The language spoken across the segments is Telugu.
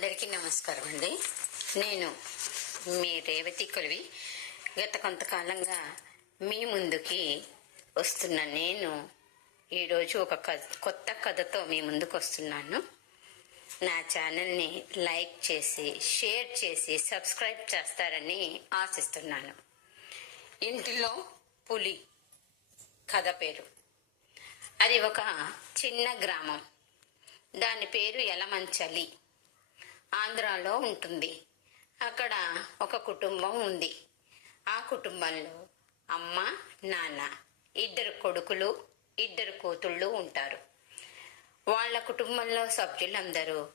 అందరికీ నమస్కారం అండి. నేను మీ రేవతి కొలివి. గత కొంతకాలంగా మీ ముందుకి వస్తున్న నేను ఈరోజు ఒక కథ కొత్త కథతో మీ ముందుకు వస్తున్నాను. నా ఛానల్ని లైక్ చేసి షేర్ చేసి సబ్స్క్రైబ్ చేస్తారని ఆశిస్తున్నాను. ఇంటిలో పులి కథ పేరు. అది ఒక చిన్న గ్రామం. దాని పేరు ఎలమంచలి ఆంధ్రాలో ఉంటుంది. అక్కడ ఒక కుటుంబం ఉంది. ఆ కుటుంబంలో అమ్మ నాన్న ఇద్దరు కొడుకులు ఇద్దరు కూతుళ్ళు ఉంటారు. వాళ్ళ కుటుంబంలో సభ్యులందరూ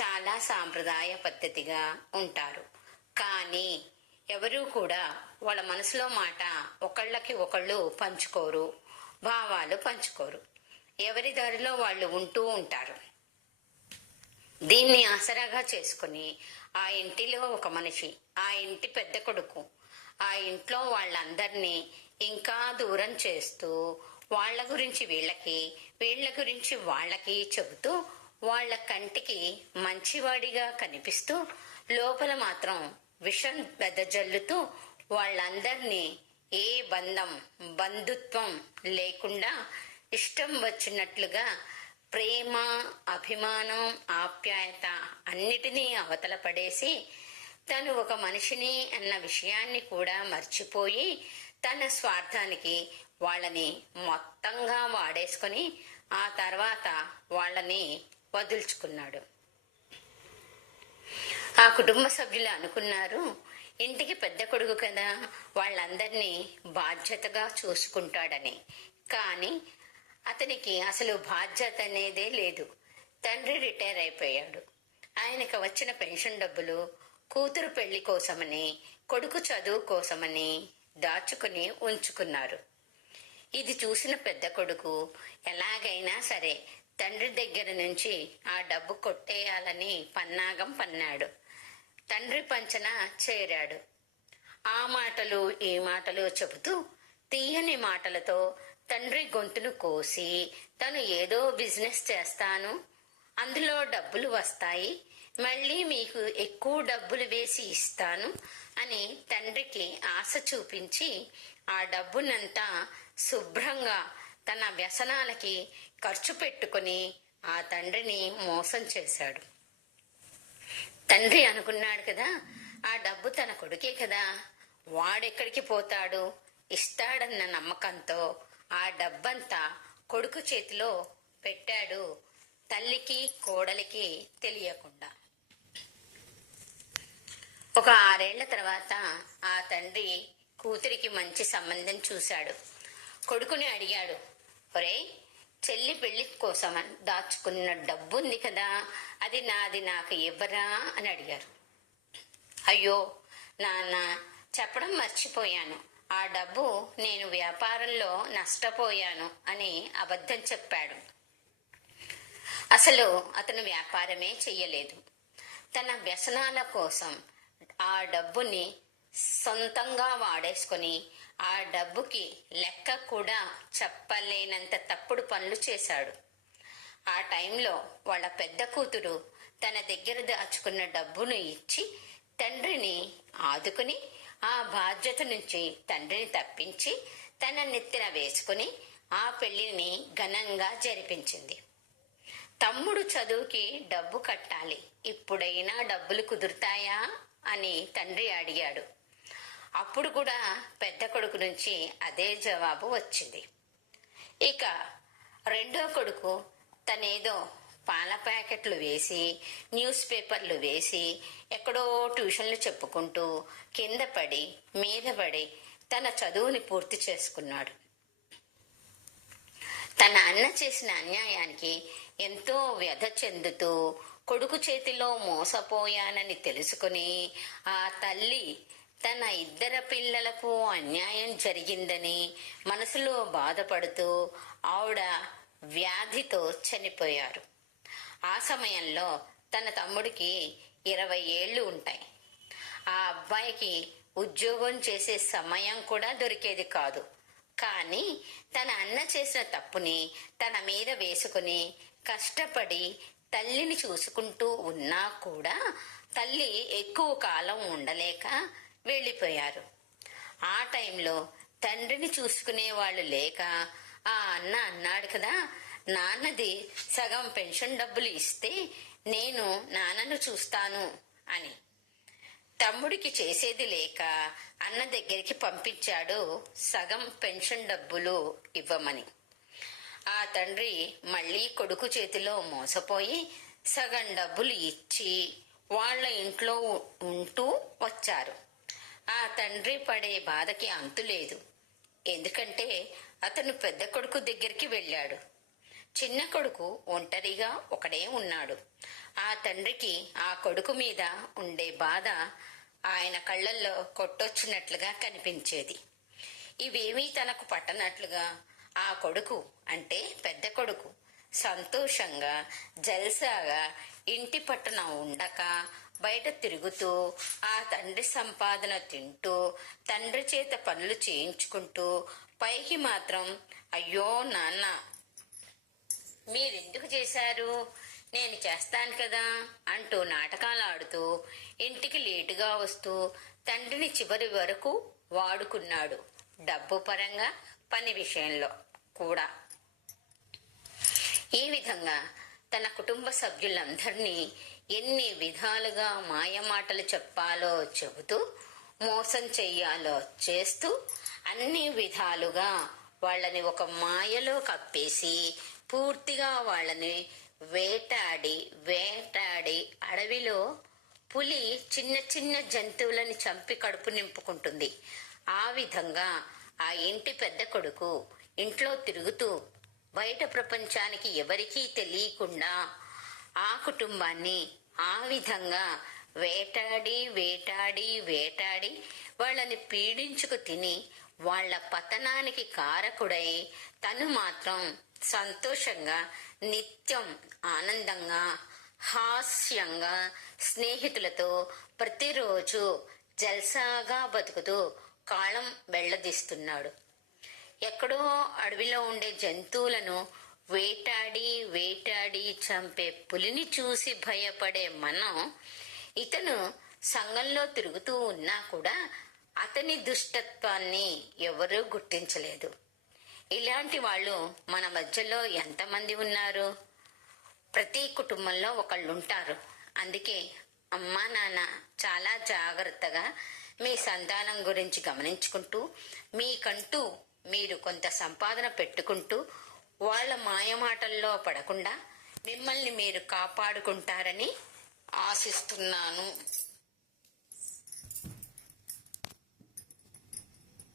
చాలా సాంప్రదాయ పద్ధతిగా ఉంటారు. కానీ ఎవరూ కూడా వాళ్ళ మనసులో మాట ఒకళ్ళకి ఒకళ్ళు పంచుకోరు భావాలు పంచుకోరు. ఎవరి దారిలో వాళ్ళు ఉంటూ ఉంటారు. దీన్ని ఆసరాగా చేసుకుని ఆ ఇంటిలో ఒక మనిషి ఆ ఇంటి పెద్ద కొడుకు ఆ ఇంట్లో వాళ్ళందరినీ ఇంకా దూరం చేస్తూ వాళ్ళ గురించి వీళ్ళకి వీళ్ళ గురించి వాళ్ళకి చెబుతూ వాళ్ళ కంటికి మంచివాడిగా కనిపిస్తూ లోపల మాత్రం విషం వెదజల్లుతూ వాళ్ళందరినీ ఏ బంధం బంధుత్వం లేకుండా ఇష్టం వచ్చినట్లుగా ప్రేమ అభిమానం ఆప్యాయత అన్నిటినీ అవతల పడేసి తను ఒక మనిషిని అన్న విషయాన్ని కూడా మర్చిపోయి తన స్వార్థానికి వాళ్ళని మొత్తంగా వాడేసుకొని ఆ తర్వాత వాళ్ళని వదుల్చుకున్నాడు. ఆ కుటుంబ సభ్యులు అనుకున్నారు ఇంటికి పెద్ద కొడుకు కదా వాళ్ళందరినీ బాధ్యతగా చూసుకుంటాడని. కానీ అతనికి అసలు బాధ్యత అనేదే లేదు. తండ్రి రిటైర్ అయిపోయాడు. ఆయనకు వచ్చిన పెన్షన్ డబ్బులు కూతురు పెళ్ళి కోసమని కొడుకు చదువు కోసమని దాచుకుని ఉంచుకున్నారు. ఇది చూసిన పెద్ద కొడుకు ఎలాగైనా సరే తండ్రి దగ్గర నుంచి ఆ డబ్బు కొట్టేయాలని పన్నాగం పన్నాడు. తండ్రి పంచన చేరాడు. ఆ మాటలు ఈ మాటలు చెబుతూ తీయని మాటలతో తండ్రి గొంతును కోసి తను ఏదో బిజినెస్ చేస్తాను అందులో డబ్బులు వస్తాయి మళ్ళీ మీకు ఎక్కువ డబ్బులు వేసి ఇస్తాను అని తండ్రికి ఆశ చూపించి ఆ డబ్బునంతా శుభ్రంగా తన వ్యసనాలకి ఖర్చు పెట్టుకుని ఆ తండ్రిని మోసం చేశాడు. తండ్రి అనుకున్నాడు కదా ఆ డబ్బు తన కొడుకే కదా వాడెక్కడికి పోతాడు ఇస్తాడన్న నమ్మకంతో ఆ డబ్బంతా కొడుకు చేతిలో పెట్టాడు తల్లికి కోడలికి తెలియకుండా. ఒక ఆరేళ్ళ తర్వాత ఆ తండ్రి కూతురికి మంచి సంబంధం చూశాడు. కొడుకుని అడిగాడు ఒరే చెల్లి పెళ్ళి కోసం దాచుకున్న డబ్బు ఉంది కదా అది నాది నాకు ఇవ్వరా? అని అడిగారు. అయ్యో నాన్న చెప్పడం మర్చిపోయాను. ఆ డబ్బు నేను వ్యాపారంలో నష్టపోయాను అని అబద్ధం చెప్పాడు. అసలు అతను వ్యాపారమే చెయ్యలేదు. తన వ్యసనాల కోసం ఆ డబ్బుని సొంతంగా వాడేసుకొని ఆ డబ్బుకి లెక్క కూడా చెప్పలేనంత తప్పుడు పనులు చేశాడు. ఆ టైంలో వాళ్ళ పెద్ద కూతురు తన దగ్గర దాచుకున్న డబ్బును ఇచ్చి తండ్రిని ఆదుకుని ఆ బాధ్యత నుంచి తండ్రిని తప్పించి తన నెత్తిన వేసుకుని ఆ పెళ్ళిని ఘనంగా జరిపించింది. తమ్ముడు చదువుకి డబ్బు కట్టాలి. ఇప్పుడైనా డబ్బులు కుదురుతాయా? అని తండ్రి అడిగాడు. అప్పుడు కూడా పెద్ద కొడుకు నుంచి అదే జవాబు వచ్చింది. ఇక రెండో కొడుకు తనేదో పాల ప్యాకెట్లు వేసి న్యూస్ పేపర్లు వేసి ఎక్కడో ట్యూషన్లు చెప్పుకుంటూ కింద పడి మీద పడి తన చదువుని పూర్తి చేసుకున్నాడు. తన అన్న చేసిన అన్యాయానికి ఎంతో వ్యధ చెందుతూ కొడుకు చేతిలో మోసపోయానని తెలుసుకుని ఆ తల్లి తన ఇద్దరు పిల్లలకు అన్యాయం జరిగిందని మనసులో బాధపడుతూ ఆవిడ వ్యాధితో చనిపోయారు. ఆ సమయంలో తన తమ్ముడికి ఇరవై ఏళ్ళు ఉంటాయి. ఆ అబ్బాయికి ఉద్యోగం చేసే సమయం కూడా దొరికేది కాదు. కానీ తన అన్న చేసిన తప్పుని తన మీద వేసుకుని కష్టపడి తల్లిని చూసుకుంటూ ఉన్నా కూడా తల్లి ఎక్కువ కాలం ఉండలేక వెళ్ళిపోయారు. ఆ టైంలో తండ్రిని చూసుకునే వాళ్ళు లేక ఆ అన్న అన్నాడు కదా నాన్నది సగం పెన్షన్ డబ్బులు ఇస్తే నేను నాన్నను చూస్తాను అని. తమ్ముడికి చేసేది లేక అన్న దగ్గరికి పంపించాడు సగం పెన్షన్ డబ్బులు ఇవ్వమని. ఆ తండ్రి మళ్ళీ కొడుకు చేతిలో మోసపోయి సగం డబ్బులు ఇచ్చి వాళ్ళ ఇంట్లో ఉంటూ వచ్చారు. ఆ తండ్రి పడే బాధకి అంతులేదు. ఎందుకంటే అతను పెద్ద కొడుకు దగ్గరికి వెళ్ళాడు. చిన్న కొడుకు ఒంటరిగా ఒకడే ఉన్నాడు. ఆ తండ్రికి ఆ కొడుకు మీద ఉండే బాధ ఆయన కళ్ళల్లో కొట్టొచ్చినట్లుగా కనిపించేది. ఇవేమీ తనకు పట్టనట్లుగా ఆ కొడుకు అంటే పెద్ద కొడుకు సంతోషంగా జల్సాగా ఇంటి పట్టున ఉండక బయట తిరుగుతూ ఆ తండ్రి సంపాదన తింటూ తండ్రి చేత పనులు చేయించుకుంటూ పైకి మాత్రం అయ్యో నాన్న మీరెందుకు చేశారు? నేను చేస్తాను కదా అంటూ నాటకాలు ఆడుతూ ఇంటికి లేటుగా వస్తూ తండ్రిని చివరి వరకు వాడుకున్నాడు డబ్బు పరంగా పని విషయంలో కూడా. ఈ విధంగా తన కుటుంబ సభ్యులందరినీ ఎన్ని విధాలుగా మాయమాటలు చెప్పాలో చెబుతూ మోసం చెయ్యాలో చేస్తూ అన్ని విధాలుగా వాళ్ళని ఒక మాయలో కప్పేసి పూర్తిగా వాళ్ళని వేటాడి వేటాడి అడవిలో పులి చిన్న చిన్న జంతువులని చంపి కడుపు నింపుకుంటుంది. ఆ విధంగా ఆ ఇంటి పెద్ద కొడుకు ఇంట్లో తిరుగుతూ బయట ప్రపంచానికి ఎవరికీ తెలియకుండా ఆ కుటుంబాన్ని ఆ విధంగా వేటాడి వేటాడి వేటాడి వాళ్ళని పీడించుకు తిని వాళ్ళ పతనానికి కారకుడై తను మాత్రం సంతోషంగా నిత్యం ఆనందంగా హాస్యంగా స్నేహితులతో ప్రతిరోజు జల్సాగా బతుకుతూ కాలం వెళ్ళదీస్తున్నాడు ఎక్కడో అడవిలో ఉండే జంతువులను వేటాడి వేటాడి చంపే పులిని చూసి భయపడే మనం ఇతను సంఘంలో తిరుగుతూ ఉన్నా కూడా అతని దుష్టత్వాన్ని ఎవరూ గుర్తించలేదు. ఇలాంటి వాళ్ళు మన మధ్యలో ఎంతమంది ఉన్నారు? ప్రతి కుటుంబంలో ఒకళ్ళు ఉంటారు అందుకే అమ్మా నాన్న చాలా జాగ్రత్తగా మీ సంతానం గురించి గమనించుకుంటూ మీకంటూ మీరు కొంత సంపాదన పెట్టుకుంటూ వాళ్ళ మాయమాటల్లో పడకుండా మిమ్మల్ని మీరు కాపాడుకుంటారని ఆశిస్తున్నాను.